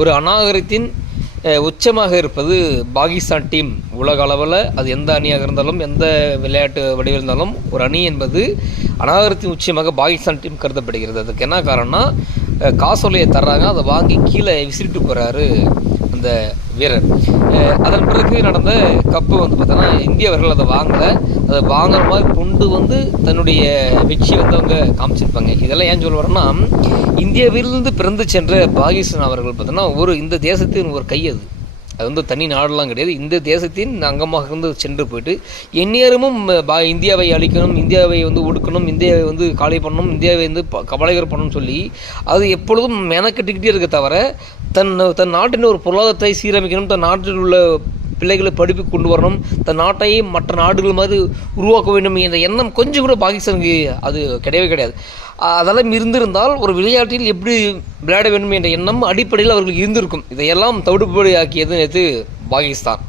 ஒரு அநாகரித்தின் உச்சமாக இருப்பது பாகிஸ்தான் டீம் உலக அளவில். அது எந்த அணியாக இருந்தாலும் எந்த விளையாட்டு வடிவில் இருந்தாலும் ஒரு அணி என்பது அநாகரத்தின் உச்சமாக பாகிஸ்தான் டீம் கருதப்படுகிறது. அதுக்கு என்ன காரணம்னா காசோலையை தர்றாங்க. அதை வாங்கி கீழே விசிறிட்டு போகிறாரு அந்த வீரர். அதன் பிறகு நடந்த கப்பு வந்து பார்த்தோன்னா இந்தியவர்கள் அதை வாங்கலை. அதை வாங்குற மாதிரி கொண்டு வந்து தன்னுடைய வெற்றியை வந்து அவங்க காமிச்சிருப்பாங்க. இதெல்லாம் ஏன் சொல்ல வரேன்னா இந்தியாவிலிருந்து பிறந்து சென்ற பாகிஸ்தான் அவர்கள் பார்த்தோன்னா ஒரு இந்த தேசத்தின் ஒரு கை அது. அது வந்து தனி நாடெல்லாம் கிடையாது. இந்த தேசத்தின் அங்கமாக இருந்து சென்று போயிட்டு எந்நேரமும் பா இந்தியாவை அழிக்கணும் இந்தியாவை வந்து ஒடுக்கணும் இந்தியாவை வந்து காலி பண்ணணும் இந்தியாவை வந்து கபலைகர் பண்ணணும்னு சொல்லி அது எப்பொழுதும் மெனக்கட்டுக்கிட்டே இருக்க தவிர தன் தன் நாட்டின் ஒரு பொருளாதாரத்தை சீரமைக்கணும் தன் நாட்டில் உள்ள பிள்ளைகளை படிப்பு கொண்டு வரணும். தன் நாட்டையே மற்ற நாடுகள் மாதிரி உருவாக்க வேண்டும் என்ற எண்ணம் கொஞ்சம் கூட பாகிஸ்தானுக்கு அது கிடையவே கிடையாது. அதெல்லாம் இருந்திருந்தால் ஒரு விளையாட்டில் எப்படி விளையாட வேண்டும் என்ற எண்ணம் அடிப்படையில் அவர்களுக்கு இருந்திருக்கும். இதையெல்லாம் தவிடுபடி ஆக்கியது நேற்று பாகிஸ்தான்.